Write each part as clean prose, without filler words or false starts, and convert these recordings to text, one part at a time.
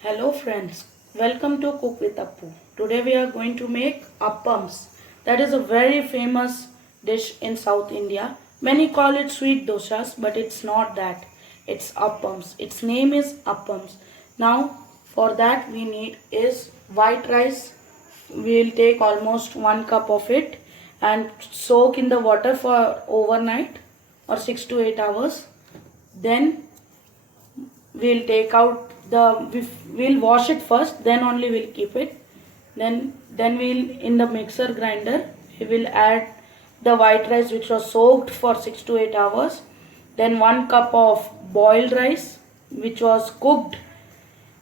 Hello friends, welcome to Cook with Appu. Today we are going to make appams. That is a very famous dish in South India. Many call it sweet doshas, but it's not that. It's appams. Its name is appams. Now for that we need is white rice. We will take almost 1 cup of it and soak in the water for overnight or 6 to 8 hours. Then we'll take out we'll wash it first, then only we'll keep it. Then we'll in the mixer grinder we will add the white rice which was soaked for 6 to 8 hours, then 1 cup of boiled rice which was cooked,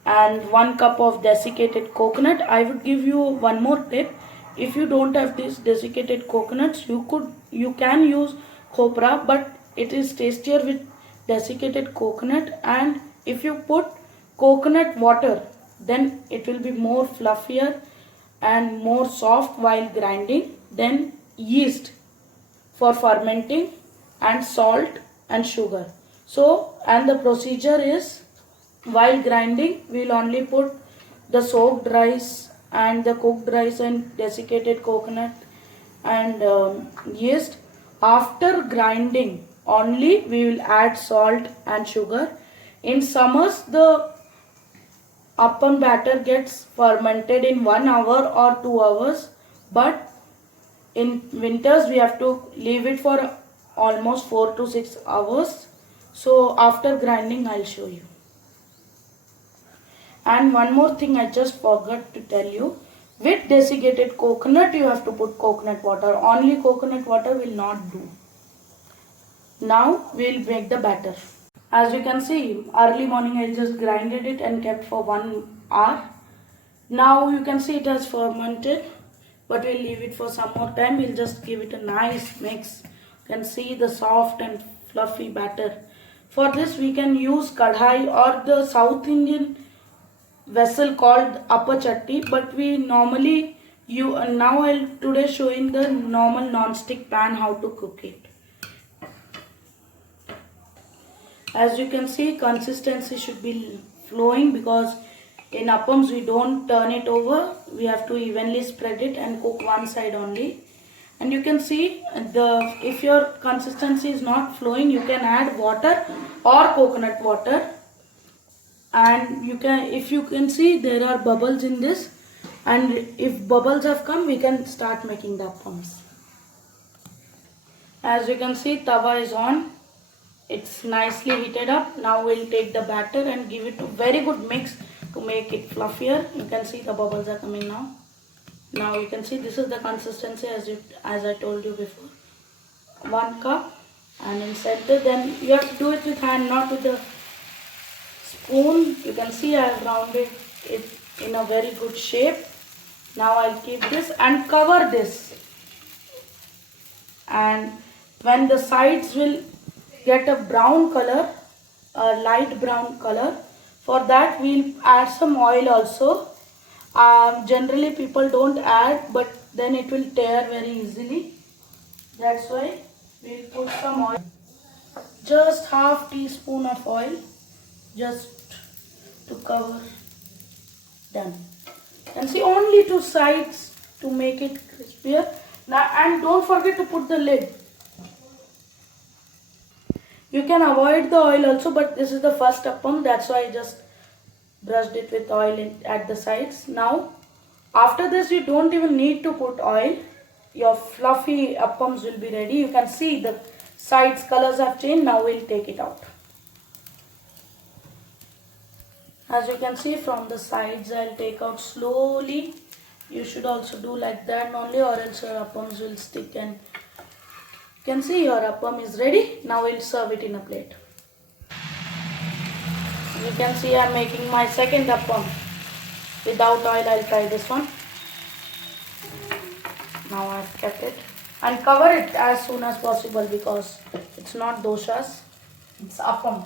and 1 cup of desiccated coconut. I would give you one more tip. If you don't have these desiccated coconuts, you can use copra, but it is tastier with desiccated coconut. And if you put coconut water, then it will be more fluffier and more soft while grinding. Then yeast for fermenting, and salt and sugar. So, and the procedure is, while grinding we will only put the soaked rice and the cooked rice and desiccated coconut and yeast. After grinding only we will add salt and sugar. In summers the appam batter gets fermented in 1 hour or 2 hours, but in winters we have to leave it for almost 4 to 6 hours. So after grinding I'll show you. And one more thing I just forgot to tell you. With desiccated coconut you have to put coconut water. Only coconut water will not do. Now we'll make the batter. As you can see, early morning I just grinded it and kept for 1 hour. Now you can see it has fermented, but we'll leave it for some more time. We'll just give it a nice mix. You can see the soft and fluffy batter. For this we can use kadhai or the South Indian vessel called appachatti, but we normally now I'll today showing the normal non-stick pan how to cook it. As you can see, consistency should be flowing, because in appams we don't turn it over. We have to evenly spread it and cook one side only. And you can see if your consistency is not flowing, you can add water or coconut water. And if you can see, there are bubbles in this, and if bubbles have come, we can start making the appams. As you can see, tawa is on. It's nicely heated up. Now we'll take the batter and give it a very good mix to make it fluffier. You can see the bubbles are coming now. Now you can see this is the consistency as I told you before. 1 cup, and in center, then you have to do it with hand, not with the spoon. You can see I have rounded it in a very good shape. Now I'll keep this and cover this, and when the sides will get a brown color, a light brown color, for that we'll add some oil also. Generally people don't add, but then it will tear very easily. That's why we'll put some oil. Just half teaspoon of oil, just to cover. Done. And see, only 2 sides to make it crispier. Now, and don't forget to put the lid. You can avoid the oil also, but this is the first appam, that's why I just brushed it with oil at the sides. Now, after this you don't even need to put oil. Your fluffy appams will be ready. You can see the sides colors have changed. Now we'll take it out. As you can see, from the sides I'll take out slowly. You should also do like that only, or else your appams will stick. And you can see your appam is ready. Now we'll serve it in a plate. You can see I'm making my second appam. Without oil, I'll try this one. Now I've kept it. And cover it as soon as possible, because it's not doshas, it's appam.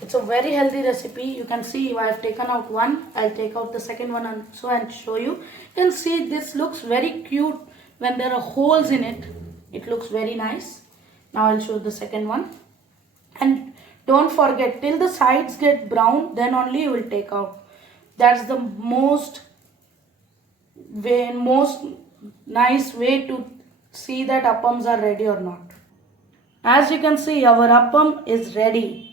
It's a very healthy recipe. You can see I've taken out one. I'll take out the second one also and show you. You can see this looks very cute when there are holes in it. It looks very nice. Now I'll show the second one. And Don't forget, till the sides get brown, then only you will take out. That's the most nice way to see that appams are ready or not. As you can see, our appam is ready.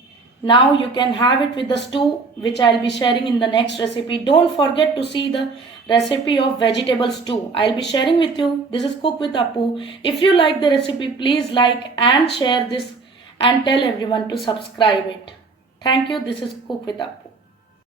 Now you can have it with the stew, which I'll be sharing in the next recipe. Don't forget to see the recipe of vegetable stew. I'll be sharing with you. This is Cook with Appu. If you like the recipe, please like and share this and tell everyone to subscribe it. Thank you. This is Cook with Appu.